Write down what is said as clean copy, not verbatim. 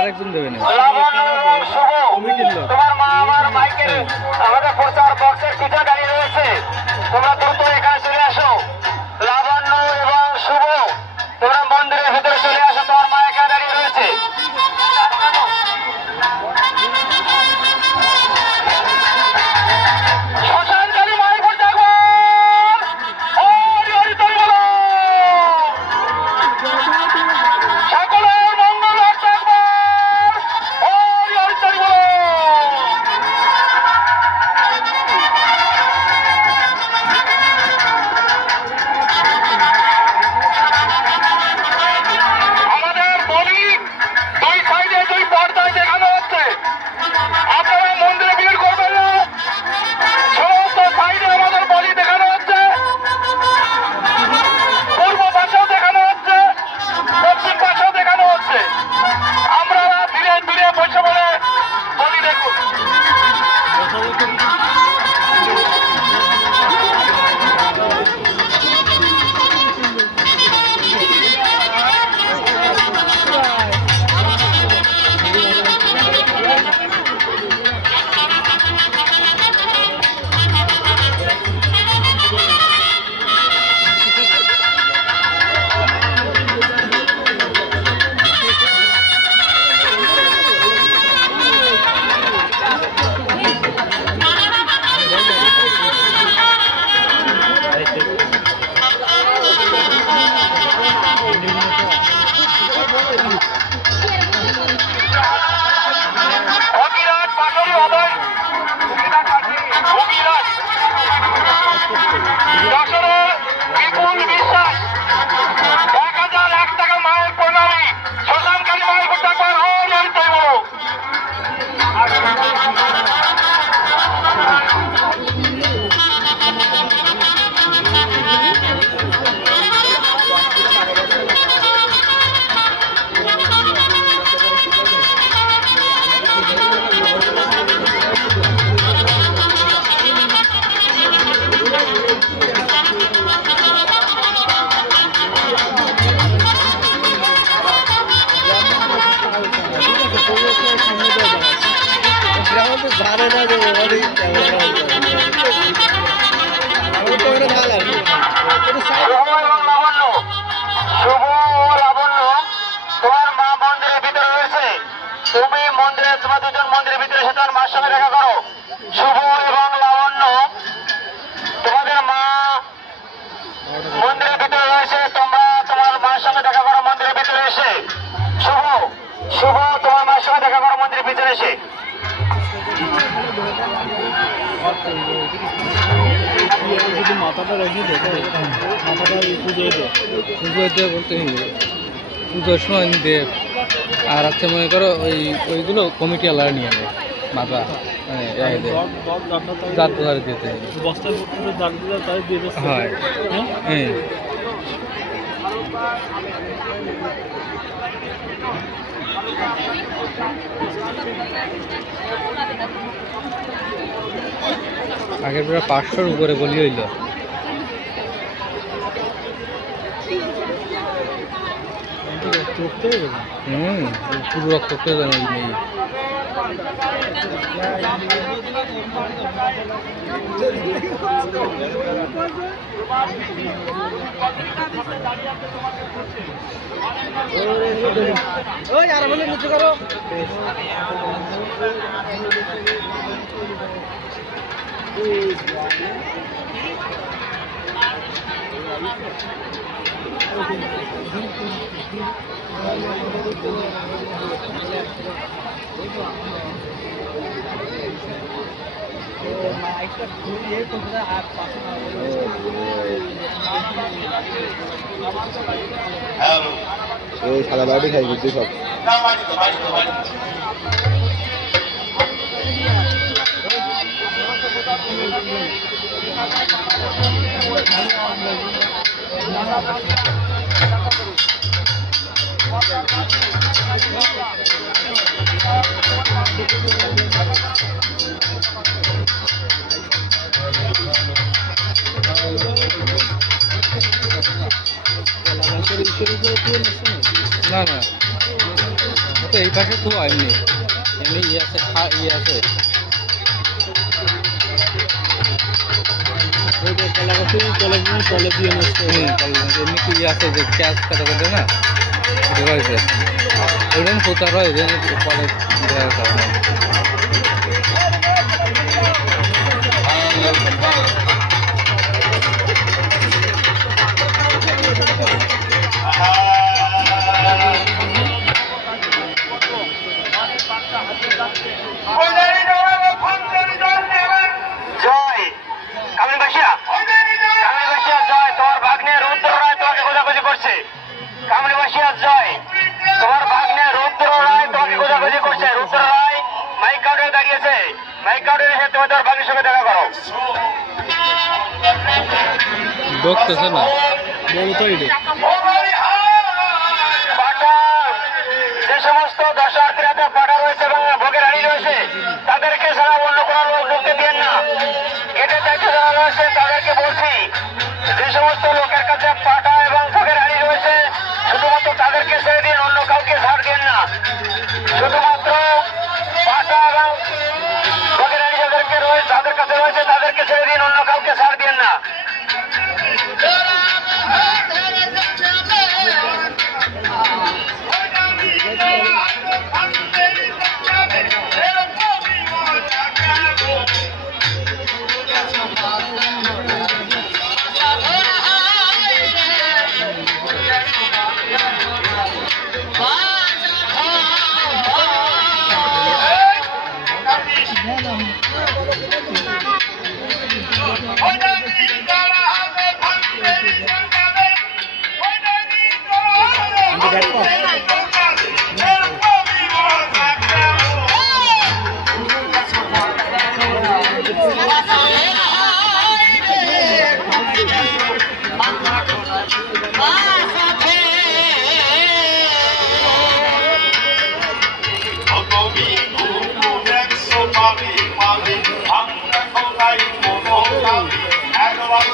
আরেকজন দেবে না তোমার মা আমার মাইকেল আমাদের প্রচার বক্সের পিঠা দাঁড়িয়ে রয়েছে। তোমরা দ্রুত এখানে চলে আসো। লাবণ্য এবং শুভ তোমরা মন্দিরের ভিতরে চলে আসো। তোমার মা এখানে দাঁড়িয়ে রয়েছে। তুমি মন্দিরে তোমার দুজন মন্দিরের ভিতরে এসে তোমার মার সঙ্গে দেখা করো। শুভ এবং লাবণ্য তোমাদের মা মন্দিরের ভিতরে রয়েছে। তোমরা তোমার মার সঙ্গে দেখা করো মন্দিরের ভিতরে এসে। শুভ শুভ তোমার মার সঙ্গে দেখা করো মন্দিরের ভিতরে এসে। মাথাটা রেখে দেখো মাথাটা পুজোতে বলতে পুজোর সময় দেব আর হচ্ছে মনে করো ওইগুলো কমিটি আলাদা নিয়ে নেয় মাথা মানে দাঁত ধরে দিতে হয়। হ্যাঁ আগের প্রায় 500-র উপরে বলি হইল। পুরো রক্ত নেই। ওই আর বলে নিচে করো। এই সাদা বাড়ি খাই কিন্তু সব না না ও তো এই পাশে তো এমনি এমনি ইয়ে আছে ইয়ে আছে এমনি কি ইয়ে আছে যে ক্যাশ কাটা কাটে না এটা রয়েছে ওইটা পোতা রয় পরে দেওয়ার কারণে জয় কামড়িবাসিয়া কামড়িবাসিয়া জয় তোমার ভাগ্নে রুদ্র রায় তোমাকে খোঁজাখুঁজি করছে কামড়িবাসিয়া জয় তোমার ভাগ্নে রুদ্র রায় তোমাকে খোঁজাখুঁজি করছে রুদ্র রায় মাইক কাউন্টারে দাঁড়িয়েছে মাইক কাউন্টারে এসে তুমি তোমার ভাগ্নের সঙ্গে দেখা করো ঢুকতেছে না বড় তো এটা পাটা যে সমস্ত দর্শনার্থীরা পাটা রয়েছে এবং ভোগের হাড়ি রয়েছে তাদেরকে ছাড়া অন্য কোনো লোক ঢুকতে দিন না গেটে দেখে যারা রয়েছে তাদেরকে বলছি যে সমস্ত লোকের কাছে পাটা এবং ভোগের হাড়ি রয়েছে শুধুমাত্র তাদেরকে ছেড়ে দিন অন্য কাউকে ছাড় দিন না শুধুমাত্র পাটা এবং ভোগের হাড়ি যাদেরকে রয়েছে তাদের কাছে রয়েছে তাদেরকে ছেড়ে দিন অন্য কাউকে ছাড় দিন না একবার